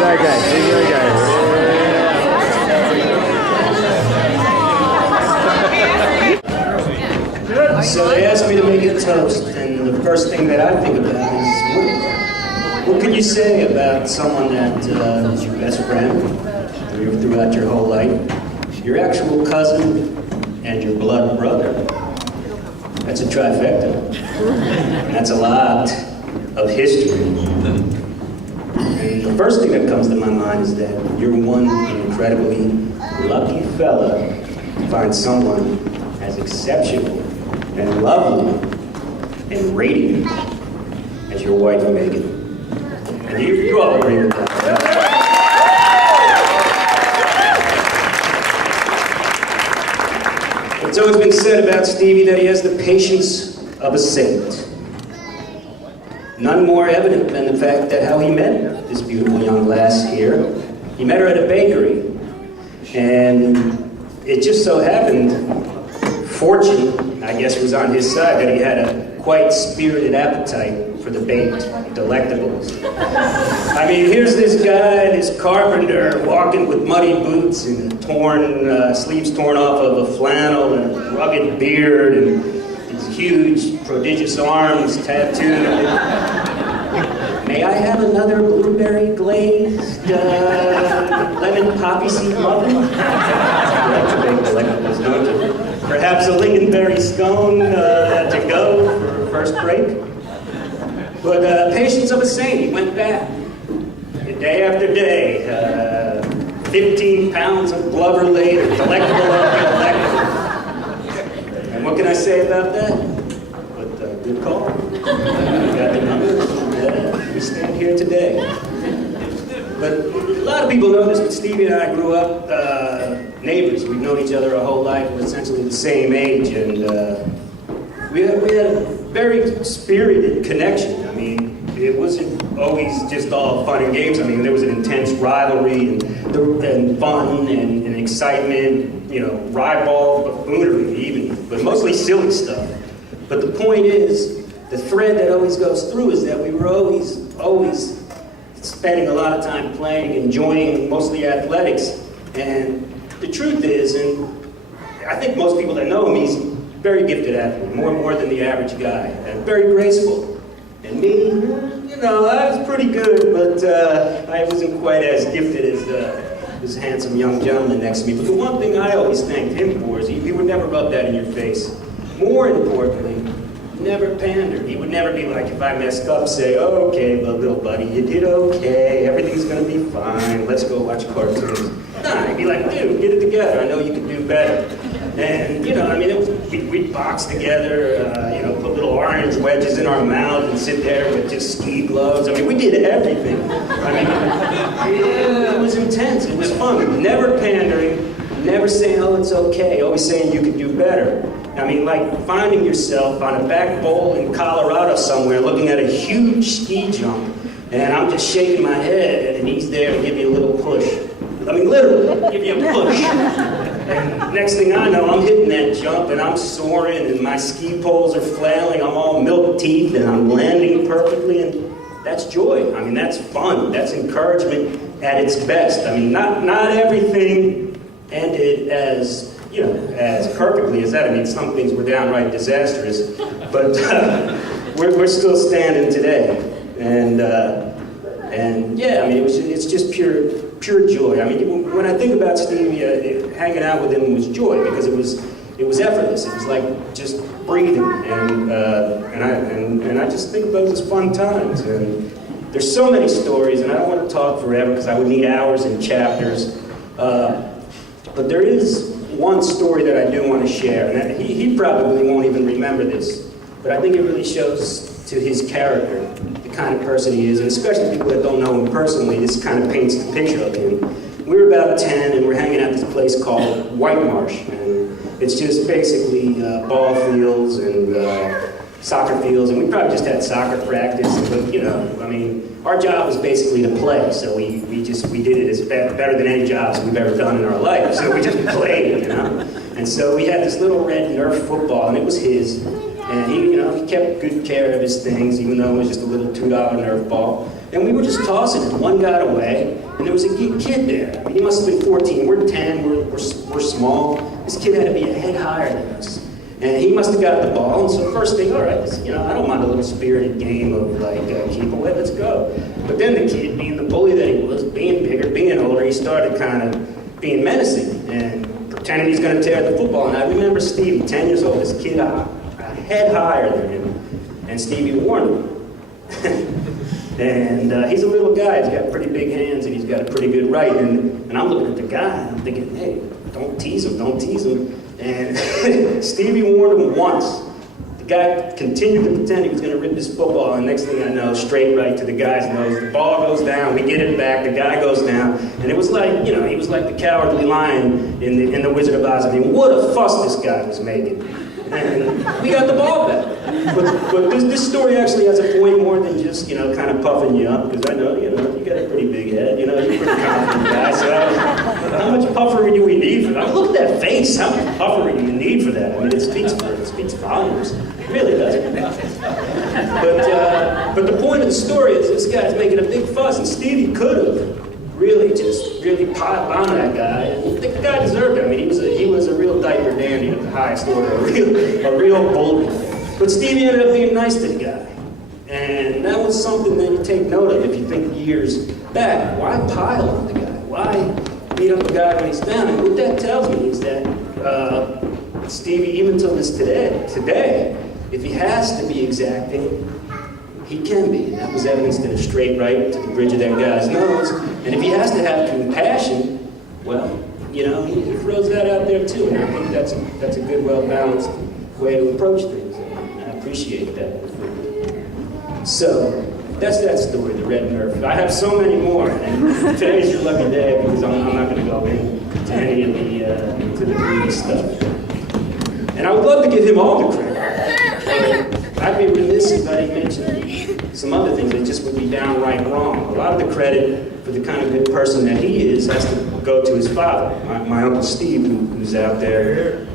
that guy. He's that guy. So they asked me to make a toast, and the first thing that I think about is what can you say about someone that is your best friend throughout your whole life, your actual cousin, and your blood brother? That's a trifecta. And that's a lot of history. And the first thing that comes to my mind is that you're one incredibly lucky fella to find someone as exceptional and lovely and radiant as your wife, Megan. And you all agree with that, right? It's always been said about Stevie that he has the patience of a saint. None more evident than the fact that how he met this beautiful young lass here. He met her at a bakery. And it just so happened, fortune, I guess, was on his side, that he had a quite spirited appetite for the baked delectables. I mean, here's this guy, this carpenter, walking with muddy boots and sleeves torn off of a flannel and a rugged beard and these huge, prodigious arms tattooed. May I have another blueberry glazed lemon poppy seed muffin? You like to bake delectables, don't you? Perhaps a lingonberry scone to go for first break? But patience of a saint, he went back. Day after day, 15 pounds of blubber later, delectable after delectable. And what can I say about that? But good call. You got the number, and we stand here today. But a lot of people know this, but Stevie and I grew up neighbors. We've known each other our whole life. We're essentially the same age, and we had a very spirited connection. I mean, it wasn't always just all fun and games. I mean, there was an intense rivalry and fun and excitement, you know, ribald buffoonery even, but mostly silly stuff. But the point is, the thread that always goes through is that we were always spending a lot of time playing, enjoying mostly athletics. And the truth is, and I think most people that know him, he's a very gifted athlete, more than the average guy, and very graceful. And me, you know, I was pretty good, but I wasn't quite as gifted as this handsome young gentleman next to me. But the one thing I always thanked him for is he would never rub that in your face. More importantly, never pander. He would never be like, if I messed up, say, oh, okay, little buddy, you did okay, everything's gonna be fine, let's go watch cartoons. Nah, he'd be like, dude, get it together, I know you can do better. And, you know, I mean, we'd box together, you know, put little orange wedges in our mouth and sit there with just ski gloves. I mean, we did everything. I mean, it was intense, it was fun. Never pandering, never saying, oh, it's okay, always saying you could do better. I mean, like finding yourself on a back bowl in Colorado somewhere looking at a huge ski jump, and I'm just shaking my head, and he's there to give you a little push. I mean, literally, give you a push. And next thing I know, I'm hitting that jump, and I'm soaring, and my ski poles are flailing, I'm all milk teeth, and I'm landing perfectly, and that's joy. I mean, that's fun. That's encouragement at its best. I mean, not everything ended as, you know, as perfectly as that. I mean, some things were downright disastrous, but we're still standing today. And yeah, I mean, it's just pure joy. I mean, when I think about Stevie, hanging out with him was joy because it was effortless. It was like just breathing, and I just think of those as fun times. And there's so many stories, and I don't want to talk forever because I would need hours and chapters. But there is one story that I do want to share, and he probably won't even remember this, but I think it really shows to his character, the kind of person he is, and especially people that don't know him personally, this kind of paints the picture of him. We were about 10, and we're hanging at this place called White Marsh, and it's just basically ball fields and soccer fields, and we probably just had soccer practice, but you know, I mean, our job was basically to play, so we did it as better than any jobs we've ever done in our life, so we just played, you know? And so we had this little red Nerf football, and it was his, and he kept good care of his things, even though it was just a little $2 Nerf ball. And we were just tossing it. One got away, and there was a kid there. I mean, he must have been 14. We're 10, we're small. This kid had to be a head higher than us. And he must have got the ball, and so first thing, all right, I don't mind a little spirited game of like, keep away, let's go. But then the kid, being the bully that he was, being bigger, being older, he started kind of being menacing and pretending he's going to tear the football. And I remember Stevie, 10 years old, this kid a head higher than him, and Stevie warned him. And he's a little guy, he's got pretty big hands, and he's got a pretty good right. And I'm looking at the guy, and I'm thinking, hey, don't tease him, don't tease him. And Stevie warned him once. The guy continued to pretend he was going to rip his football, and next thing I know, straight right to the guy's nose. The ball goes down, we get it back, the guy goes down, and it was like, he was like the cowardly lion in the Wizard of Oz. I mean, what a fuss this guy was making. And we got the ball back. But this story actually has a point more than just, kind of puffing you up, because I know, you got a pretty big head, you're a pretty confident guy, so how much puffery do we need for that? Look at that face, how much puffery do you need for that? I mean, it speaks volumes. It really does. But the point of the story is this guy's making a big fuss, and Stevie could have really piled on that guy. And the guy deserved it. I mean, he was a real diaper dandy of the highest order, a real bully. But Stevie ended up being nice to the guy. And that was something that you take note of if you think years back. Why pile on the guy? Why beat up the guy when he's down? And what that tells me is that Stevie, even till today, if he has to be exacting, he can be. And that was evidenced in a straight right to the bridge of that guy's nose. And if he has to have compassion, well, he throws that out there too. And I think that's a good, well-balanced way to approach things. And I appreciate that. So, that's that story, the Red Nerf. I have so many more, and today's your lucky day because I'm not going to go into any of the greedy stuff. And I would love to give him all the credit. I'd be remiss if I didn't mention some other things that just would be downright wrong. A lot of the credit for the kind of good person that he is has to go to his father, my Uncle Steve, who's out there.